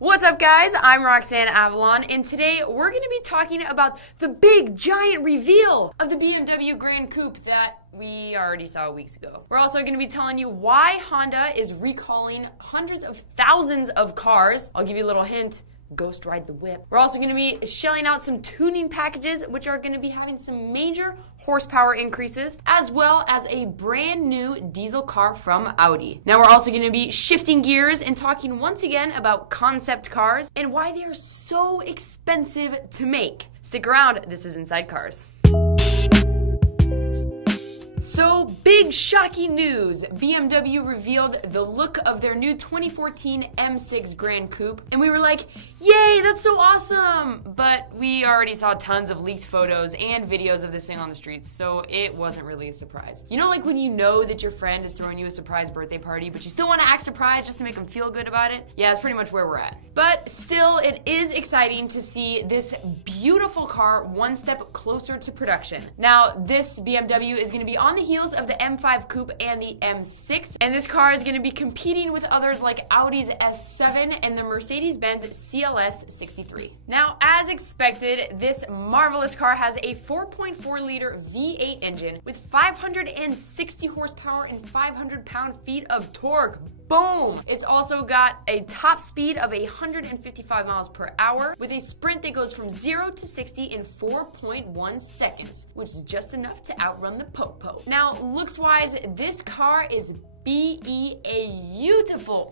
What's up, guys? I'm Roxanne Avalon, and today we're going to be talking about the big giant reveal of the BMW Grand Coupe that we already saw weeks ago. We're also going to be telling you why Honda is recalling hundreds of thousands of cars. I'll give you a little hint. Ghost ride the whip. We're also going to be shelling out some tuning packages, which are going to be having some major horsepower increases, as well as a brand new diesel car from Audi. Now we're also going to be shifting gears and talking once again about concept cars and why they are so expensive to make. Stick around, this is Inside Cars. So, big shocking news! BMW revealed the look of their new 2014 M6 Grand Coupe, and we were like, yay, that's so awesome! But we already saw tons of leaked photos and videos of this thing on the streets, so it wasn't really a surprise. You know, like when you know that your friend is throwing you a surprise birthday party, but you still want to act surprised just to make them feel good about it? Yeah, that's pretty much where we're at. But still, it is exciting to see this beautiful car one step closer to production. Now, this BMW is going to be on the heels of the M5 Coupe and the M6, and this car is going to be competing with others like Audi's S7 and the Mercedes-Benz CLS 63. Now, as expected, this marvelous car has a 4.4-liter V8 engine with 560 horsepower and 500 pound-feet of torque. Boom! It's also got a top speed of 155 miles per hour with a sprint that goes from 0 to 60 in 4.1 seconds, which is just enough to outrun the Popo. Now, looks-wise, this car is beautiful,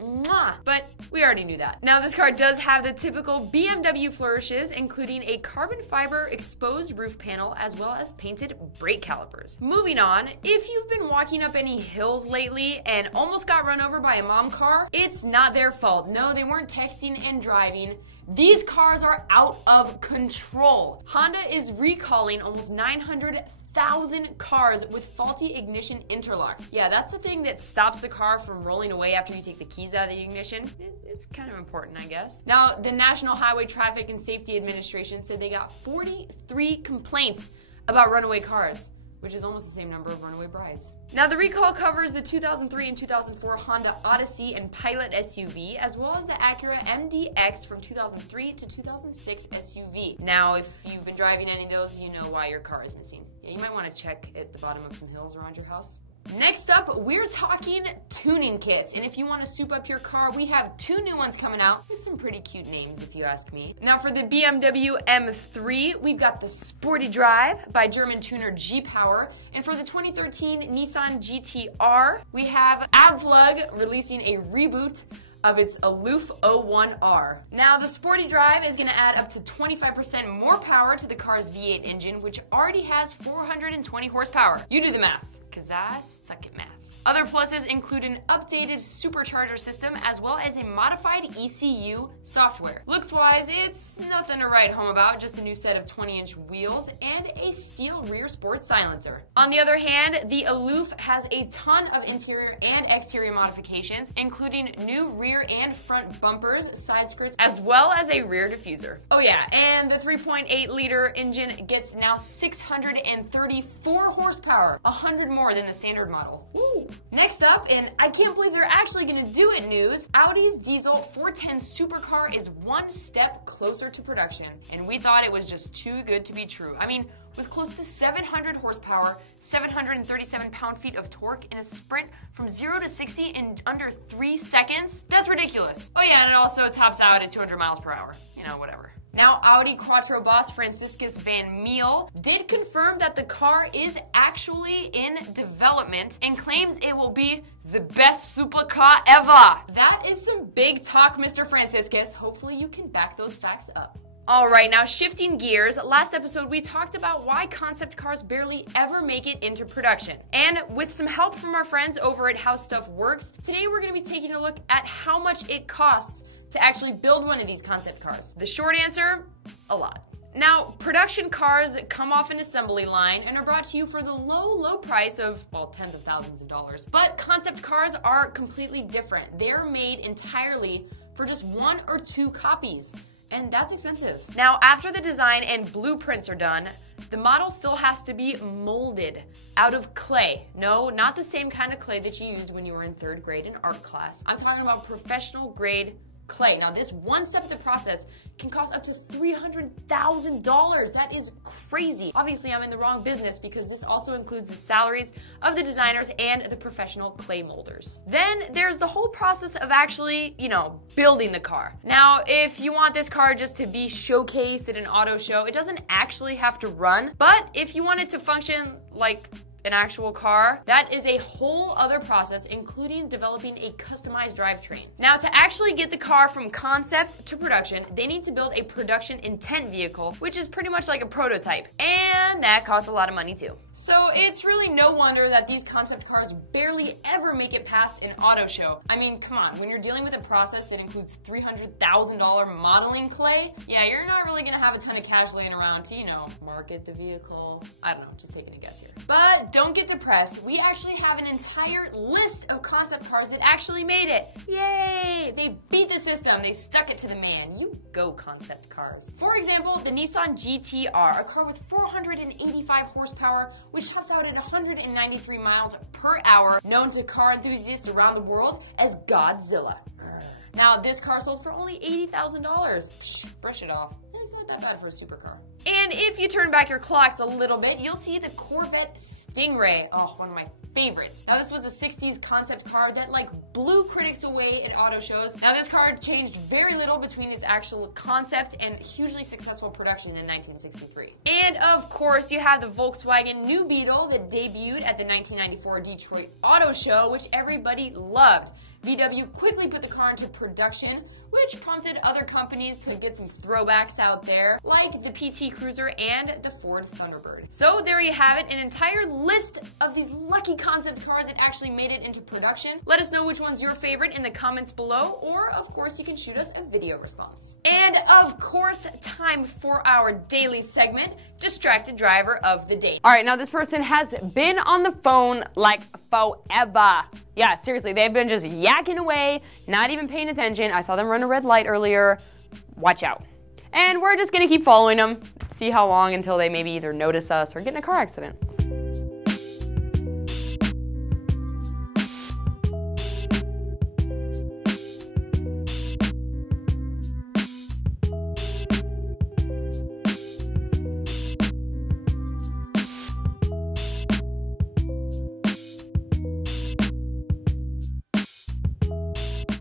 but we already knew that. Now, this car does have the typical BMW flourishes, including a carbon fiber exposed roof panel as well as painted brake calipers. Moving on, if you've been walking up any hills lately and almost got run over by a mom car, it's not their fault. No, they weren't texting and driving. These cars are out of control. Honda is recalling almost 900,000 cars with faulty ignition interlocks. Yeah, that's the thing that stops the car from rolling away after you take the keys out of the ignition. It's kind of important, I guess. Now, the National Highway Traffic and Safety Administration said they got 43 complaints about runaway cars, which is almost the same number of runaway brides. Now, the recall covers the 2003 and 2004 Honda Odyssey and Pilot SUV, as well as the Acura MDX from 2003 to 2006 SUV. Now, if you've been driving any of those, you know why your car is missing. Yeah, you might want to check at the bottom of some hills around your house. Next up, we're talking tuning kits, and if you want to soup up your car, we have two new ones coming out with some pretty cute names, if you ask me. Now, for the BMW M3, we've got the Sporty Drive by German tuner G-Power, and for the 2013 Nissan GT-R, we have Avalon releasing a reboot of its Aloof 01R. Now, the Sporty Drive is going to add up to 25% more power to the car's V8 engine, which already has 420 horsepower. You do the math, because I suck at math. Other pluses include an updated supercharger system as well as a modified ECU software. Looks-wise, it's nothing to write home about, just a new set of 20-inch wheels and a steel rear sports silencer. On the other hand, the Aloof has a ton of interior and exterior modifications, including new rear and front bumpers, side skirts, as well as a rear diffuser. Oh yeah, and the 3.8-liter engine gets now 634 horsepower, 100 more than the standard model. Ooh. Next up, and I can't believe they're actually gonna do it news, Audi's diesel 410 supercar is one step closer to production, and we thought it was just too good to be true. I mean, with close to 700 horsepower, 737 pound-feet of torque, and a sprint from 0 to 60 in under 3 seconds, that's ridiculous. Oh yeah, and it also tops out at 200 miles per hour. You know, whatever. Now, Audi Quattro boss Franciscus van Meel did confirm that the car is actually in development and claims it will be the best supercar ever. That is some big talk, Mr. Franciscus. Hopefully you can back those facts up. Alright, now shifting gears, last episode we talked about why concept cars barely ever make it into production. And with some help from our friends over at How Stuff Works, today we're going to be taking a look at how much it costs to actually build one of these concept cars. The short answer, a lot. Now, production cars come off an assembly line and are brought to you for the low price of, well, tens of thousands of dollars. But concept cars are completely different. They're made entirely for just 1 or 2 copies. And that's expensive. Now, after the design and blueprints are done, the model still has to be molded out of clay. No, not the same kind of clay that you used when you were in 3rd grade in art class. I'm talking about professional grade clay. Now this one step of the process can cost up to $300,000. That is crazy. Obviously I'm in the wrong business because this also includes the salaries of the designers and the professional clay molders. Then there's the whole process of actually, building the car. Now, if you want this car just to be showcased at an auto show, it doesn't actually have to run, but if you want it to function like an actual car, that is a whole other process, including developing a customized drivetrain. Now, to actually get the car from concept to production, they need to build a production intent vehicle, which is pretty much like a prototype, and that costs a lot of money too. So it's really no wonder that these concept cars barely ever make it past an auto show. I mean, come on, when you're dealing with a process that includes $300,000 modeling clay, yeah, you're not really gonna have a ton of cash laying around to, market the vehicle. I don't know, just taking a guess here. But don't get depressed. We actually have an entire list of concept cars that actually made it. Yay! They beat the system. They stuck it to the man. You go, concept cars. For example, the Nissan GT-R, a car with 485 horsepower, which tops out at 193 miles per hour, known to car enthusiasts around the world as Godzilla. Now, this car sold for only $80,000. Brush it off. It's not that bad for a supercar. And if you turn back your clocks a little bit, you'll see the Corvette Stingray. Oh, one of my favorites. Now, this was a 60s concept car that blew critics away at auto shows. Now, this car changed very little between its actual concept and hugely successful production in 1963. And of course, you have the Volkswagen New Beetle that debuted at the 1994 Detroit Auto Show, which everybody loved. VW quickly put the car into production, which prompted other companies to get some throwbacks out there, like the PT Cruiser and the Ford Thunderbird. So there you have it, an entire list of these lucky concept cars that actually made it into production. Let us know which one's your favorite in the comments below, or of course you can shoot us a video response. And of course, time for our daily segment, Distracted Driver of the Day. All right, now this person has been on the phone like forever. Yeah, seriously, they've been just yakking away, not even paying attention. I saw them run a red light earlier. Watch out. And we're just gonna keep following them, see how long until they maybe either notice us or get in a car accident.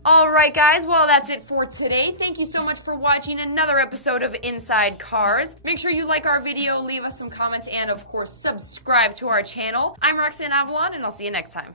Alright guys, well that's it for today. Thank you so much for watching another episode of Inside Cars. Make sure you like our video, leave us some comments, and of course subscribe to our channel. I'm Roxanne Avalon, and I'll see you next time.